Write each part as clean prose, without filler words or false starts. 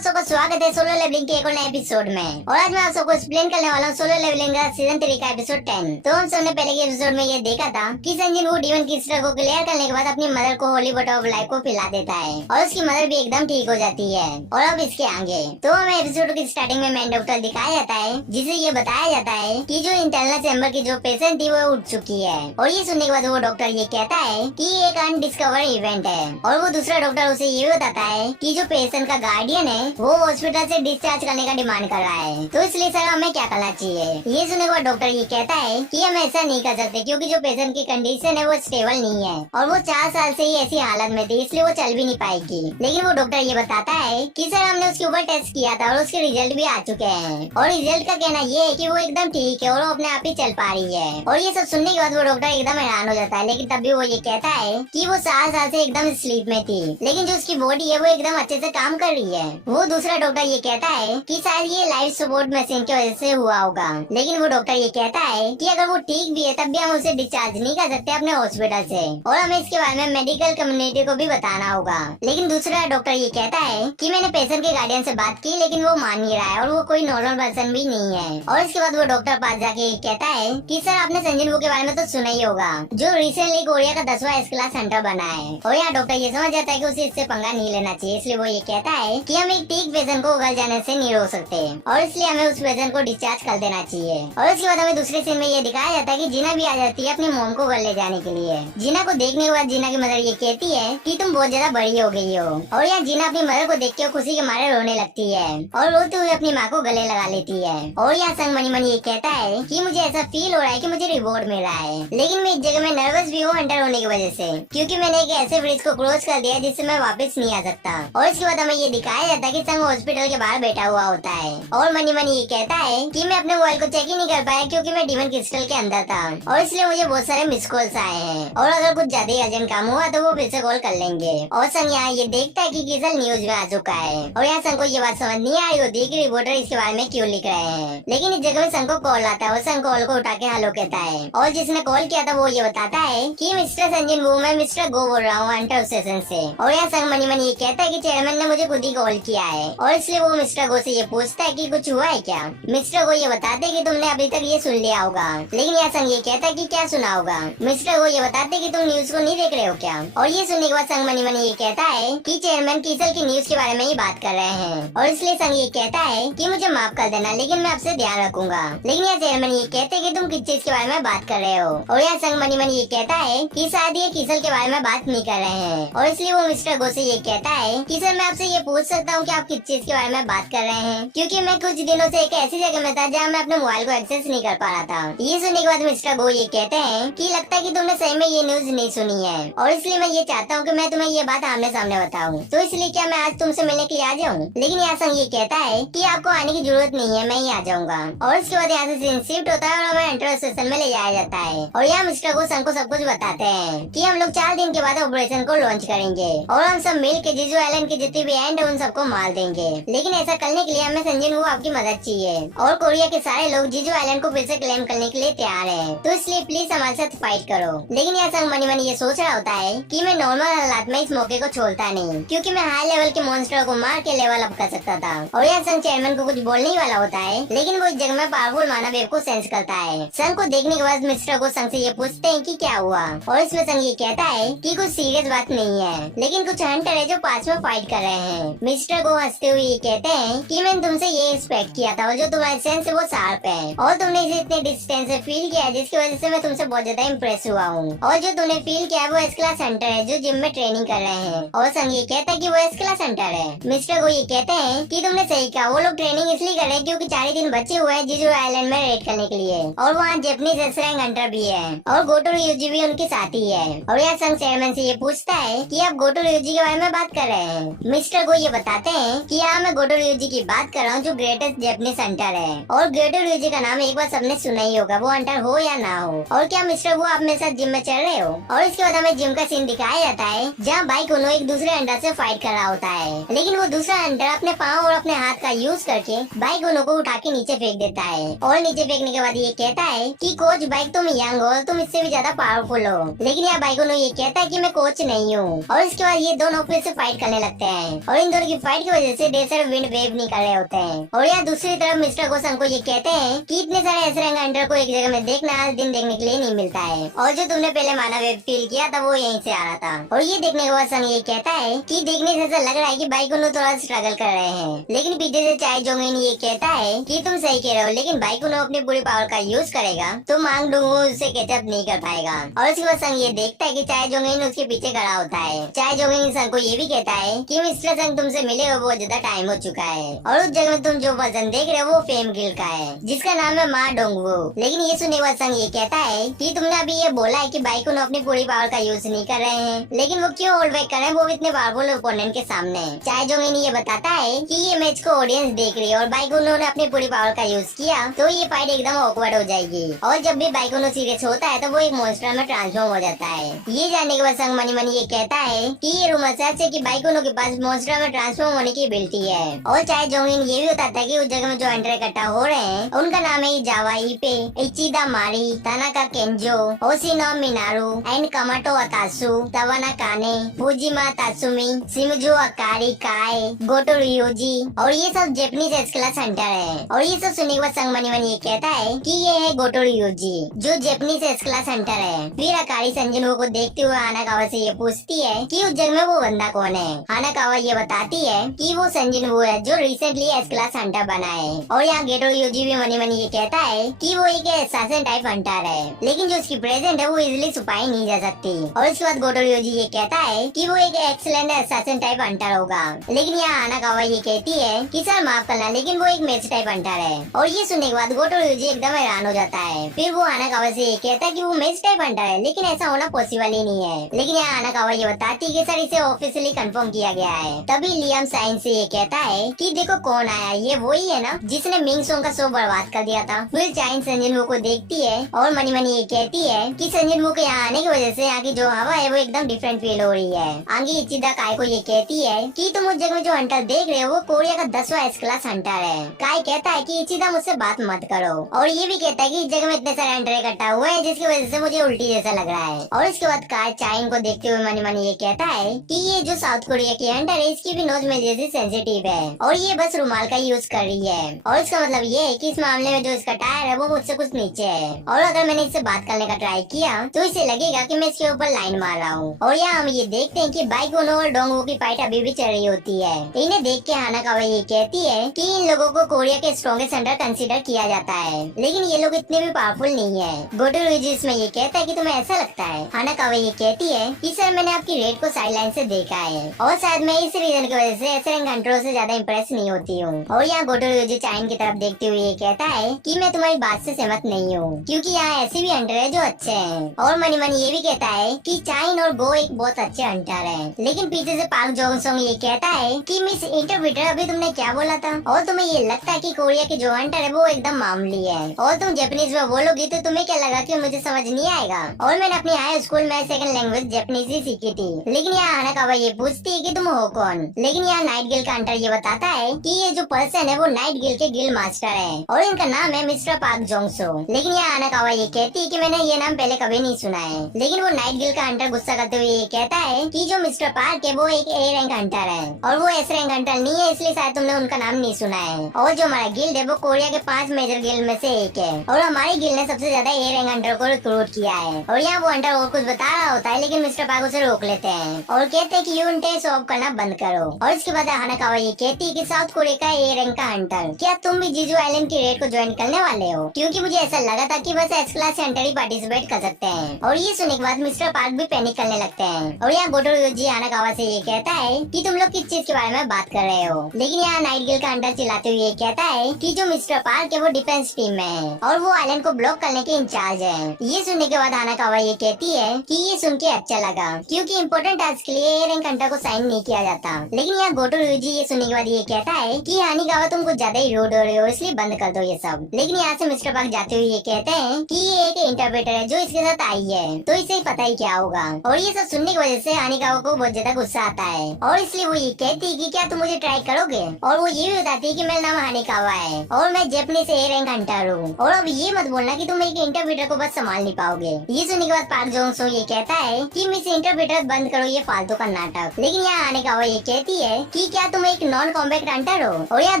सबको स्वागत है सोलो लेवलिंग के एक और नए एपिसोड में। और आज मैं आप सबको एक्सप्लेन करने वाला हूँ सोलो लेवलिंग का सीजन 3 का एपिसोड 10। तो हम सबने पहले के एपिसोड में ये देखा था कि संजन वो डीमन क्रिस्टल को क्लियर करने के बाद अपनी मदर को होली वाटर ऑफ लाइफ को पिला देता है और उसकी मदर भी एकदम ठीक हो जाती है। और अब इसके आगे तो हमें एपिसोड की स्टार्टिंग में मेन डॉक्टर दिखाया जाता है, जिसे ये बताया जाता है कि जो इंटरनल चैम्बर की जो पेशेंट थी वो उठ चुकी है। और ये सुनने के बाद वो डॉक्टर ये कहता है कि ये एक अनडिस्कवर इवेंट है। और वो दूसरा डॉक्टर उसे ये बताता है कि जो पेशेंट का गार्डियन है वो हॉस्पिटल से डिस्चार्ज करने का डिमांड कर रहा है, तो इसलिए सर हमें क्या करना चाहिए। ये सुनने के बाद डॉक्टर ये कहता है कि हम ऐसा नहीं कर सकते क्योंकि जो पेशेंट की कंडीशन है वो स्टेबल नहीं है और वो 4 साल से ही ऐसी हालत में थी, इसलिए वो चल भी नहीं पाएगी। लेकिन वो डॉक्टर ये बताता है कि सर हमने उसके ऊपर टेस्ट किया था और उसके रिजल्ट भी आ चुके हैं और रिजल्ट का कहना ये है कि वो एकदम ठीक है और वो अपने आप ही चल पा रही है। और ये सब सुनने के बाद वो डॉक्टर एकदम हैरान हो जाता है, लेकिन तब भी वो ये कहता है कि वो 4 साल से एकदम स्लीप में थी, लेकिन जो उसकी बॉडी है वो एकदम अच्छे से काम कर रही है। वो दूसरा डॉक्टर ये कहता है कि शायद ये लाइफ सपोर्ट मशीन की वजह से हुआ होगा। लेकिन वो डॉक्टर ये कहता है कि अगर वो ठीक भी है तब भी हम उसे डिस्चार्ज नहीं कर सकते अपने हॉस्पिटल से और हमें इसके बारे में मेडिकल कम्युनिटी को भी बताना होगा। लेकिन दूसरा डॉक्टर ये कहता है कि मैंने पेशेंट के गार्डियन से बात की लेकिन वो मान नहीं रहा है और वो कोई नॉर्मल पर्सन भी नहीं है। और इसके बाद वो डॉक्टर पास जाके कहता है कि सर आपने संजन के बारे में तो सुना ही होगा, जो रिसेंटली कोरिया का 10वां एस क्लास सेंटर बना है। और यहाँ डॉक्टर ये समझ जाता है कि उसे इससे पंगा नहीं लेना चाहिए, इसलिए वो ये कहता है कि हम एक ठीक पेशेंट को गल जाने से नहीं रोक सकते और इसलिए हमें उस पेशेंट को डिस्चार्ज कर देना चाहिए। और उसके बाद हमें दूसरे सीन में ये दिखाया जाता है कि जीना भी आ जाती है अपनी मोम को गल ले जाने के लिए। जीना को देखने के बाद जीना की मदर ये कहती है कि तुम बहुत ज्यादा बड़ी हो गई हो। और यहाँ जीना अपनी मदर को देख के खुशी के मारे रोने लगती है और रोते हुए अपनी माँ को गले लगा लेती है। और यहाँ संग मनी मनी ये कहता है कि मुझे ऐसा फील हो रहा है कि मुझे रिवॉर्ड मिल रहा है, लेकिन मैं इस जगह में नर्वस भी हूँ एंटर होने की वजह से, क्योंकि मैंने एक ऐसे ब्रिज को क्रॉस कर दिया जिससे मैं वापस नहीं आ सकता। और इसके बाद हमें ये दिखाया जाता है कि संग हॉस्पिटल के बाहर बैठा हुआ होता है और मनी मनी ये कहता है कि मैं अपने मोबाइल को चेक ही नहीं कर पाया क्योंकि मैं डीमन क्रिस्टल के अंदर था और इसलिए मुझे बहुत सारे मिस कॉल्स आए हैं और अगर कुछ ज्यादा ही अर्जेंट काम हुआ तो वो फिर से कॉल कर लेंगे। और संग यहाँ ये देखता है कि किसल न्यूज में आ चुका है और यहाँ संग को ये बात समझ नहीं आ रही होती कि रिपोर्टर इसके बारे में क्यों लिख रहे हैं। लेकिन इस जगह में संग को कॉल आता है और संग कॉल को उठा के हेलो कहता है और जिसने कॉल किया था वो ये बताता है कि मिस्टर संजन वो मैं मिस्टर गो बोल रहा हूँ एंटर स्टेशन से। और यहाँ संग मनी मनी ये कहता है कि चेयरमैन ने मुझे खुद ही कॉल किया है और इसलिए वो मिस्टर गो से ये पूछता है कि कुछ हुआ है क्या। मिस्टर गो ये बताते कि तुमने अभी तक ये सुन लिया होगा, लेकिन यहाँ संग ये कहता है कि क्या सुना होगा। मिस्टर गो ये बताते कि तुम न्यूज को नहीं देख रहे हो क्या। और ये सुनने के बाद संग मनी मनी ये कहता है कि चेयरमैन किसल की न्यूज के बारे में ही बात कर रहे हैं और इसलिए संग ये कहता है कि मुझे माफ कर देना लेकिन मैं आपसे ध्यान रखूंगा। लेकिन यहाँ चेयरमैन ये कहते हैं कि तुम किस चीज के बारे में बात कर रहे हो। और यहाँ संग मनी मनी ये कहता है कि शायद ये किसल के बारे में बात नहीं कर रहे हैं और इसलिए वो मिस्टर गो से ये कहता है कि सर मैं आपसे ये पूछ सकता हूँ कि आप किस चीज के बारे में बात कर रहे हैं, क्योंकि मैं कुछ दिनों से एक ऐसी जगह में था जहाँ मैं अपने मोबाइल को एक्सेस नहीं कर पा रहा था। ये सुनने के बाद मिस्टर गो ये कहते हैं कि लगता है कि तुमने सही में ये न्यूज नहीं सुनी है और इसलिए मैं ये चाहता हूँ कि मैं तुम्हें ये बात आमने सामने बताऊँ, तो इसलिए क्या मैं आज तुमसे मिलने के लिए आ जाऊँ। लेकिन यहाँ संग ये कहता है कि आपको आने की जरूरत नहीं है, मैं ही आ जाऊंगा। और इसके बाद यहाँ से शिफ्ट होता है और हमें एंटर स्टेशन में ले जाया जाता है और यहाँ मिस्टर गो संग को सब कुछ बताते हैं कि हम लोग 4 दिन के बाद ऑपरेशन को लॉन्च करेंगे और हम सब मिल के जीजू आइलैंड के जितने भी एंड उन सबको मार देंगे। लेकिन ऐसा करने के लिए हमें संजन वो आपकी मदद चाहिए और कोरिया के सारे लोग जीजू आइलैंड को फिर से क्लेम करने के लिए तैयार हैं, तो इसलिए प्लीज हमारे साथ फाइट करो। लेकिन यहाँ संग मनी मनी ये सोच रहा होता है कि मैं नॉर्मल हालात में इस मौके को छोड़ता नहीं, क्योंकि मैं हाई लेवल के मॉन्स्टर को मार के लेवल अप कर सकता था। और यहाँ संग चेयरमैन को कुछ बोलने ही वाला होता है, लेकिन वो इस जगह में पावरफुल मानव वेव को सेंस करता है। संग को देखने के बाद मिस्टर को संग से ये पूछते हैं कि क्या हुआ और इसमें संग ये कहता है कि कुछ सीरियस बात नहीं है, लेकिन कुछ हंटर है जो पास में फाइट कर रहे हैं। मिस्टर को हंसते हुए ये कहते हैं कि मैंने तुमसे ये एक्सपेक्ट किया था और जो तुम्हारी सेंस है वो शार्प है और तुमने इसे इतने डिस्टेंस से फील किया है जिसकी वजह से मैं तुमसे बहुत ज्यादा इम्प्रेस हुआ हूँ। और जो तुमने फील किया है वो एस क्लास सेंटर है जो जिम में ट्रेनिंग कर रहे हैं। और संग ये कहता है कि वो एस क्लास सेंटर है। मिस्टर को ये कहते हैं कि तुमने सही कहा, वो लोग ट्रेनिंग इसलिए कर रहे हैं क्योंकि 4 दिन बचे हुए हैं जीजू आइलैंड में रेड करने के लिए और वहाँ जैपनीज एस रैंक हंटर भी है और गोटो यूजी भी उनके साथ ही है। और यहाँ संग चेयरमैन से ये पूछता है कि आप गोटो यूजी के बारे में बात कर रहे हैं। मिस्टर को ये बताते हैं कि यहाँ मैं गोटो यूजी की बात कर रहा हूँ जो ग्रेटेस्ट जैपनीज हंटर है और गोटो यूजी का नाम एक बार सबने सुना ही होगा, वो हंटर हो या ना हो। और क्या मिस्टर वो आप मेरे साथ जिम में चल रहे हो। और इसके बाद हमें जिम का सीन दिखाया जाता है जहाँ बाइक उन्होंने एक दूसरे हंटर से फाइट कर रहा होता है, लेकिन वो दूसरा हंटर अपने पाँव और अपने हाथ का यूज करके बाइक उन्हों को उठा के नीचे फेंक देता है और नीचे फेंकने के बाद ये कहता है कि कोच बाइक तुम यंग हो, तुम इससे भी ज्यादा पावरफुल हो। लेकिन यहाँ बाइक उन्होंने ये कहता है कि मैं कोच नहीं हूँ। और इसके बाद ये दोनों फिर से फाइट करने लगते हैं और इन दोनों की फाइट के की वजह से ढेर सारे विंड वेव निकल रहे होते हैं। और यहाँ दूसरी तरफ मिस्टर गोसन को ये कहते हैं कि इतने सारे एस रैंक हंटर को एक जगह में देखना आज दिन देखने के लिए नहीं मिलता है, और जो तुमने पहले माना वेब फील किया था वो यहीं से आ रहा था। और ये देखने के बाद संग ये कहता है कि देखने से ऐसा लग रहा है कि बाइकुनो थोड़ा स्ट्रगल कर रहे हैं, लेकिन पीछे से चाय जोंगिन ये कहता है कि तुम सही कह रहे हो, लेकिन बाइकुनो अपनी पूरी पावर का यूज करेगा तो मांग डूंगू उससे कैचअप नहीं कर पाएगा। और उसके बाद संग ये देखता है कि चाय जोंगिन उसके पीछे खड़ा होता है। चाय जोंगिन संग को ये भी कहता है कि मिस्टर संग तुमसे मिले हो बहुत ज्यादा टाइम हो चुका है, और उस जगह में तुम जो वर्जन देख रहे हो वो फेम गिल का है जिसका नाम है मा डोंगवू। लेकिन ये सुनने के बाद संग ये कहता है कि तुमने अभी ये बोला है कि बाइकुनो अपनी पूरी पावर का यूज नहीं कर रहे हैं, लेकिन वो क्यों होल्ड बैक कर रहे हैं वो इतने पावरफुल ओपोनेंट के सामने। चाय जोंगिन ये बताता है कि ये मैच को ऑडियंस देख रही है और बाइकुनो ने अपनी पूरी पावर का यूज किया तो ये फाइट एकदम ऑकवर्ड हो जाएगी, और जब भी बाइकुनो सीरियस होता है तो वो एक मॉन्स्टर में ट्रांसफॉर्म हो जाता है। ये जानने के बाद संग मनी मनी ये कहता है कि ये रूमर सच है कि बाइकुनो के पास मॉन्स्टर में ट्रांसफॉर्म होने की एबिलिटी है। और चाहे जोंगिन ये भी बताता है कि उस जगह में जो एंटर इकट्ठा हो रहे हैं उनका नाम है जावा इपे, इचिदा मारी, तानाका केंजो, ओशिनो मिनारू एंड कमाटो अतासु, तवाना काने, फुजिमा तासुमी, शिमजो अकारी काय, गोटो रियोजी, और ये सब जापानीज एस क्लास हंटर है। और ये सब सुनने के बाद संग मनी मनी ये कहता है कि ये है गोटो रियोजी जो जापानीज एस क्लास हंटर है। फिर अकारी संजनो को देखते हुए हानाकावा से ये पूछती है कि उस जगह में वो बंदा कौन है। हानाकावा ये बताती है कि वो संजनो है जो रिसेंटली एस क्लास हंटर बना है। और यहाँ गोटो रियोजी भी मनी मनी ये कहता है कि वो एक असैसिन टाइप हंटर है, लेकिन जो उसकी प्रेजेंट है वो इजिली छुपाई नहीं जा सकती। और उसके बाद गोटो रियोजी ये कहता है कि वो एक एक्सीलेंट असैसिन टाइप हंटर होगा, लेकिन यहाँ हानाकावा ये कहती है कि सर माफ करना लेकिन वो एक मेच टाइप हंटर है। और ये सुनने के बाद गोटो रियोजी एकदम हैरान हो जाता है। फिर वो हानाकावा से ये कहता है कि वो मेच टाइप हंटर है, लेकिन ऐसा होना पॉसिबल ही नहीं है। लेकिन यहाँ हानाकावा ये बताती है कि सर इसे ऑफिशियली कंफर्म किया गया है। तभी लियाम साइंस से ये कहता है कि देखो कौन आया, ये वही है ना जिसने मिंग सोंग का शो बर्बाद कर दिया था। फिर चाइन संजनवू को देखती है और मनी मनी ये कहती है कि संजनवू के यहाँ आने की वजह से यहाँ की जो हवा है वो एकदम डिफरेंट फील हो रही है। आंगी इचिदा काय को ये कहती है कि तुम उस जगह में जो हंटर देख रहे हो वो कोरिया का 10वां एस क्लास हंटर है। काय कहता है कि इचिदा मुझसे बात मत करो, और ये भी कहता है कि इस जगह में इतने सारे हंटर इकट्ठा हुए हैं जिसकी वजह से मुझे उल्टी जैसा लग रहा है। और इसके बाद काय चाइन को देखते हुए मनी मनी ये कहता है कि ये जो साउथ कोरिया की हंटर है इसकी भी नोज में जैसी सेंसिटिव है और ये बस रुमाल का यूज कर रही है। और इसका मतलब ये है कि इस मामले में जो इसका टायर है वो मुझसे कुछ नीचे है, और अगर मैंने इससे बात करने का ट्राई किया तो इसे लगेगा कि मैं इसके ऊपर लाइन मार रहा हूँ। और यहाँ हम ये देखते हैं कि बाइकुनो और डोंगवू की फाइट अभी भी चल रही होती है। इन्हें देख के हानाकावा ये कहती है कि इन लोगों को कोरिया के स्ट्रॉन्गेस्ट हंटर कंसीडर किया जाता है, लेकिन ये लोग इतने भी पावरफुल नहीं है। गोटो रियोजी इसमें ये कहता है कि तुम्हें ऐसा लगता है। हानाकावा ये कहती है कि सर मैंने आपकी रेट को साइडलाइन से देखा है और शायद मैं इस रीजन की वजह से ऐसे रैंक हंटरों से ज्यादा इम्प्रेस नहीं होती हूँ। और यहाँ गोटो रियोजी चाइन की तरफ देखते हुए ये कहता है कि मैं तुम्हारी बात से सहमत नहीं हूँ, क्योंकि यहाँ ऐसे भी हंटर है जो अच्छे हैं। और मनी मनी ये भी कहता है कि चाइन और गो एक बहुत अच्छे हंटर है, लेकिन पीछे से पार्क जोंगसोंग ये कहता है कि मिस इंटरप्रेटर अभी तुमने क्या बोला था, और तुम्हें ये लगता है कि कोरिया के जो हंटर है वो एकदम मामूली है, और तुम जापानीज में बोलोगी तो तुम्हें क्या लगा कि मुझे समझ नहीं आएगा। और मैंने अपने हाई स्कूल में सेकंड लैंग्वेज जापानीज ही सीखी थी। लेकिन यहाँ हानाकावा ये पूछती है कि तुम हो कौन। लेकिन यहाँ नाइट गिल का हंटर ये बताता है कि ये जो पर्सन है वो नाइट गिल के गिल मास्टर है और इनका नाम है मिस्टर पार्क जोंगसो। लेकिन यहाँ हानाकावा ये कहती है कि मैंने ये नाम पहले कभी नहीं सुना है। लेकिन वो नाइट गिल का हंटर गुस्सा करते हुए ये कहता है कि जो मिस्टर पार्क है वो एक ए रैंक हंटर है और वो एस रैंक हंटर नहीं है, इसलिए शायद तुमने उनका नाम नहीं सुना है। और जो हमारा गिल्ड है वो कोरिया के 5 मेजर गिल्ड में से एक है और हमारी गिल्ड ने सबसे ज्यादा ए रैंक हंटर को रिक्रूट किया है। और यहाँ वो हंटर और कुछ बता रहा होता है, लेकिन मिस्टर पार्क उसे रोक लेते हैं और कहते हैं कि यूनिटे सॉल्व करना बंद करो। और इसके बाद हानाकावा ये कहती है कि साउथ कोरिया का ए रैंक का हंटर, क्या तुम भी जीजू आइलैंड की रेड को ज्वाइन करने वाले हो? क्योंकि मुझे ऐसा लगा था कि बस एस क्लास हंटर ही पार्टिसिपेट कर सकते हैं। और ये सुनने के बाद मिस्टर पार्क भी पैनिक करने लगते हैं। और यहाँ गोटो रियोजी हानाकावा से ये कहता है कि तुम लोग किस चीज के बारे में बात कर रहे हो। लेकिन यहाँ नाइट गिल का हंटर चिल्लाते हुए ये कहता है कि जो मिस्टर पार्क है वो डिफेंस टीम में है और वो आइलैंड को ब्लॉक करने के इंचार्ज है। ये सुनने के बाद हानाकावा ये कहती है कि ये सुन के अच्छा लगा, क्योंकि इम्पोर्टेंट टास्क के लिए ए रैंक हंटर को साइन नहीं किया जाता। लेकिन यहाँ गोटो रियोजी ये सुनने के बाद ये कहता है कि हानाकावा तुम कुछ ज्यादा ही रूड हो रहे हो, इसलिए बंद कर दो ये सब। लेकिन यहाँ से मिस्टर पार्क जाते हुए ये कहते हैं कि ये एक इंटरप्रेटर है जो इसके साथ आई है, तो इसे पता ही क्या होगा। और ये सब सुनने की वजह से हानाकावा को बहुत ज्यादा गुस्सा आता है और इसलिए वो ये कहती है कि क्या तुम मुझे ट्राई करोगे। और वो ये भी बताती है कि मेरा नाम हानाकावा है और मैं जापानीज ए रैंक हंटर हूँ, और अब ये मत बोलना कि तुम एक इंटरप्रेटर को बस संभाल नहीं पाओगे। ये सुनने के बाद पार्क जोंगसो ये कहता है कि मिस इंटरप्रेटर बंद करो ये फालतू का नाटक। लेकिन यहाँ हानाकावा ये कहती है कि कि क्या तुम एक नॉन कॉम्बैट हंटर हो। और यहाँ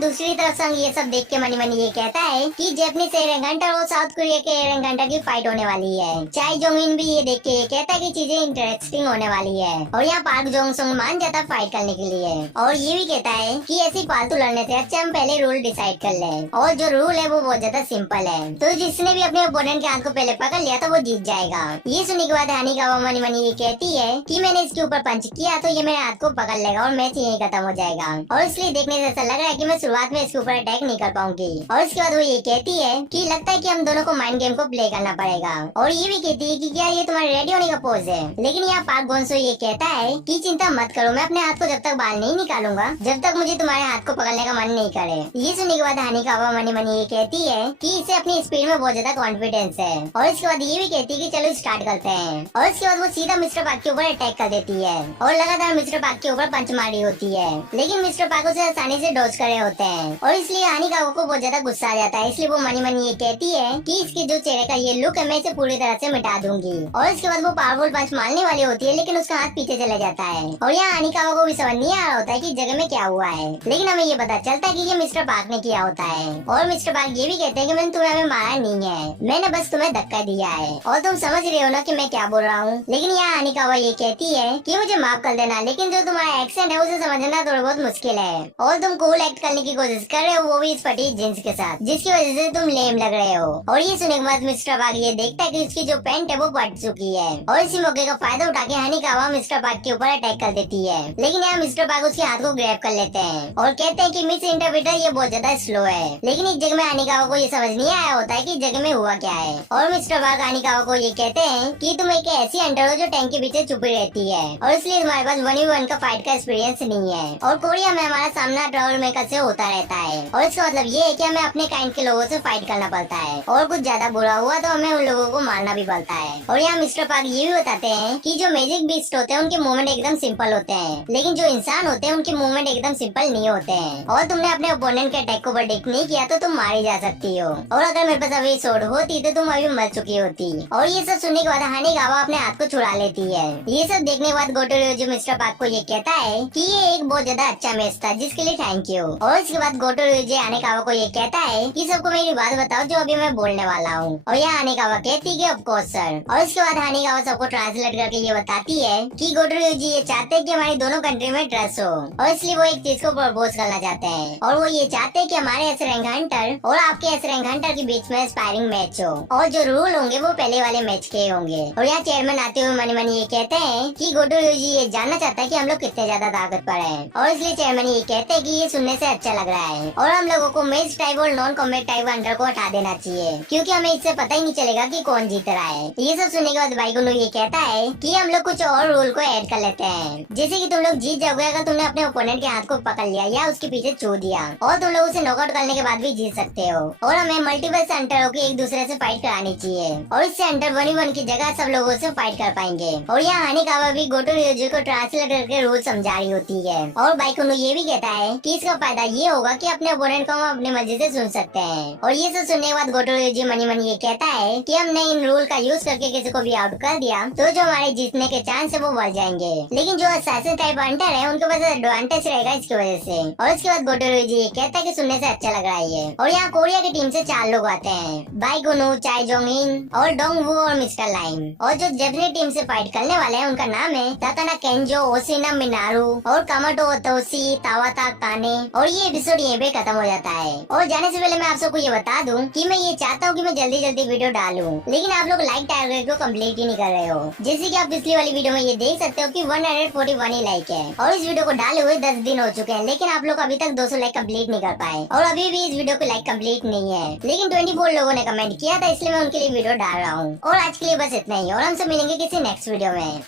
दूसरी तरफ संग ये सब देख के मनी मनी ये कहता है कि जैपनीज एयर रैंक हंटर और साउथ कोरिया के एयर रैंक हंटर की फाइट होने वाली है। चाय जोंगिन भी ये देख के ये कहता है कि चीजें इंटरेस्टिंग होने वाली है। और यहाँ पार्क जोंग सुंग मान जाता है फाइट करने के लिए और ये भी कहता है कि ऐसी फालतू लड़ने से अच्छा हम पहले रूल डिसाइड कर ले। और जो रूल है वो बहुत ज्यादा सिंपल है, तो जिसने भी अपने ओपोनेंट के हाथ को पहले पकड़ लिया था वो जीत जाएगा। ये सुनने के बाद हानिकावा मनी मनी ये कहती है कि मैंने इसके ऊपर पंच किया तो ये मेरे हाथ को पकड़ लेगा और मैच यही खत्म हो जाएगा। और इसलिए देखने से ऐसा लग रहा है कि मैं शुरुआत में इसके ऊपर अटैक नहीं कर पाऊंगी। और इसके बाद वो ये कहती है कि लगता है कि हम दोनों को माइंड गेम को प्ले करना पड़ेगा। और ये भी कहती है कि क्या ये तुम्हारे रेडी होने का पोज है। लेकिन यहाँ पार्क गोन्सो ये कहता है कि चिंता मत करो, मैं अपने हाथ को जब तक बाल नहीं निकालूंगा जब तक मुझे तुम्हारे हाथ को पकड़ने का मन नहीं करे। ये सुनने के बाद हानिकावा मनी मनी ये कहती है कि इसे अपनी स्पीड में बहुत ज्यादा कॉन्फिडेंस है। और इसके बाद ये भी कहती है कि चलो स्टार्ट करते हैं। और इसके बाद वो सीधा मिस्टर पार्क के ऊपर अटैक कर देती है और लगातार मिस्टर पार्क के ऊपर पंच मारी होती है। लेकिन मिस्टर पार्क उसे आसानी से डॉज करे होते हैं और इसलिए हानिकावा को बहुत ज्यादा गुस्सा आ जाता है। इसलिए वो मनी मनी ये कहती है कि इसके जो चेहरे का ये लुक है मैं इसे पूरी तरह से मिटा दूंगी। और इसके बाद वो पावरफुल पंच मारने वाली होती है लेकिन उसका हाथ पीछे चले जाता है। और यहाँ हानिकावा को भी समझ नहीं आ रहा होता है कि जगह में क्या हुआ है, लेकिन हमें ये पता चलता है कि ये मिस्टर पार्क ने किया होता है। और मिस्टर पार्क ये भी कहते हैं कि मैंने तुम्हें मारा नहीं है, मैंने बस तुम्हें धक्का दिया है और तुम समझ रहे हो ना कि मैं क्या बोल रहा हूँ। लेकिन यहाँ हानिकावा ये कहती है कि मुझे माफ कर देना, लेकिन जो तुम्हारा एक्सेंट है उसे समझना थोड़ा बहुत मुश्किल है और तुम कूल एक्ट करने की कोशिश कर रहे हो, वो भी इस फटी जींस के साथ, जिसकी वजह से तुम लेम लग रहे हो। और ये सुनने के बाद मिस्टर पार्क ये देखता है कि उसकी जो पैंट है वो फट चुकी है और इसी मौके का फायदा उठा के हानिकावा मिस्टर पार्क के ऊपर अटैक कर देती है। लेकिन यहाँ मिस्टर पार्क उसके हाथ को ग्रैब कर लेते हैं और कहते हैं कि मिस इंटरप्रेटर ये बहुत ज्यादा स्लो है। लेकिन एक जगह में हानिकावा को ये समझ नहीं आया होता है कि जगह में हुआ क्या है। और मिस्टर पार्क हानिकावा को ये कहते हैं कि तुम एक ऐसी हंटर हो जो टैंक के पीछे छुपी रहती है और इसलिए तुम्हारे पास 1v1 का फाइट का एक्सपीरियंस नहीं है और कोरिया में हमारा सामना ट्रबल मेकर से होता रहता है। और इसका मतलब ये है कि हमें अपने काइंड के लोगों से फाइट करना पड़ता है और कुछ ज्यादा बुरा हुआ तो हमें उन लोगों को मारना भी पड़ता है। और यहाँ मिस्टर पार्क ये भी बताते हैं कि जो मैजिक बीस्ट होते हैं उनके मूवमेंट एकदम सिंपल होते हैं, लेकिन जो इंसान होते हैं उनके मूवमेंट एकदम सिंपल नहीं होते हैं। और तुमने अपने ओपोनेंट के अटैक को प्रेडिक्ट नहीं किया तो तुम मारी जा सकती हो और अगर मेरे पास अभी सोड होती तो तुम अभी मर चुकी होती। और ये सब सुनने के बाद हानिकावा अपने हाथ को छुड़ा लेती है। ये सब देखने के बाद गोटोरियोजी मिस्टर पार्क को ये कहता है कि ये एक बहुत ज्यादा अच्छा मैच था जिसके लिए थैंक यू। और इसके बाद गोटोरियोजी हानिकावा को ये कहता है कि सबको मेरी बात बताओ जो अभी मैं बोलने वाला हूँ। और यहाँ हानिकावा कहती है ऑफ कोर्स सर। और इसके बाद हानिकावा सबको ट्रांसलेट करके ये बताती है कि गोटोरियोजी ये चाहते हैं कि हमारी दोनों कंट्री में ट्रस्ट हो और इसलिए वो एक चीज को प्रपोज करना चाहते हैं और वो ये चाहते हैं कि हमारे एस रैंक हंटर और आपके एस रैंक हंटर के बीच में स्पायरिंग मैच हो और जो रूल होंगे वो पहले वाले मैच के होंगे। और यहाँ चेयरमैन आते हुए मनी मनी ये कहते हैं कि गोटोरियोजी ये जानना चाहता है कि हम लोग कितने ज्यादा ताकतवर हैं और इसलिए चेयरमैन ये कहते हैं कि ये सुनने से अच्छा लग रहा है और हम लोगों को मेज टाइप और नॉन कॉम्बैट टाइप हंटर को हटा देना चाहिए क्योंकि हमें इससे पता ही नहीं चलेगा कि कौन जीत रहा है। ये सब सुनने के बाद बाइगुनो ये कहता है कि हम लोग कुछ और रूल को ऐड कर लेते हैं, जैसे कि तुम लोग जीत जाओगे अगर तुमने अपने ओपोनेंट के हाथ को पकड़ लिया या उसके पीछे छू दिया और तुम लोग उसे नॉकआउट करने के बाद भी जीत सकते हो। और हमें मल्टीपल हंटरों की एक दूसरे से फाइट करानी चाहिए और इससे हंटर 1v1 की जगह सब लोगों से फाइट कर पाएंगे। और यहाँ हानिकावा भी गोटोरियोजी को ट्रांसलेट करके रूल समझा रही होती है और बाइगुनो ये भी कहता है कि इसका फायदा ये होगा कि अपने ओपोनेंट को हम अपनी मर्जी से सुन सकते हैं। और ये सब सुनने के बाद गोटोरियोजी मनी मनी ये कहता है कि हमने इन रूल का यूज करके किसी को भी आउट कर दिया तो जो हमारे जीतने के चांस है वो बढ़ जाएंगे, लेकिन जो असैसिन टाइप हंटर है उनके पास एडवांटेज रहेगा इसकी वजह से। और इसके बाद गोटोरियोजी ये कहता है कि सुनने से अच्छा लग रहा है ये। और यहाँ कोरिया की टीम से 4 लोग आते हैं, बाइगुनो, चाय जोंगिन और डोंगवू और मिस्टर लाइम। और जो जापानी टीम से फाइट करने वाले हैं उनका नाम है ताकाना केंजो, ओशिना मिनारू और कामाटो ओतोशी, तावाता काने। और ये एपिसोड यहीं पे खत्म हो जाता है। और जाने से पहले मैं आप सबको ये बता दूं कि मैं ये चाहता हूँ कि मैं जल्दी जल्दी वीडियो डालूं, लेकिन आप लोग लाइक टारगेट को कंप्लीट ही नहीं कर रहे हो। जैसे कि आप पिछली वाली वीडियो में ये देख सकते हो कि 141 ही लाइक है और इस वीडियो को डाले हुए 10 दिन हो चुके हैं, लेकिन आप लोग अभी तक 200 लाइक कंप्लीट नहीं कर पाए और अभी भी इस वीडियो को लाइक कंप्लीट नहीं है। लेकिन 24 लोगों ने कमेंट किया था, इसलिए मैं उनके लिए वीडियो डाल रहा हूँ। और आज के लिए बस इतना ही और हमसे मिलेंगे किसी नेक्स्ट वीडियो में।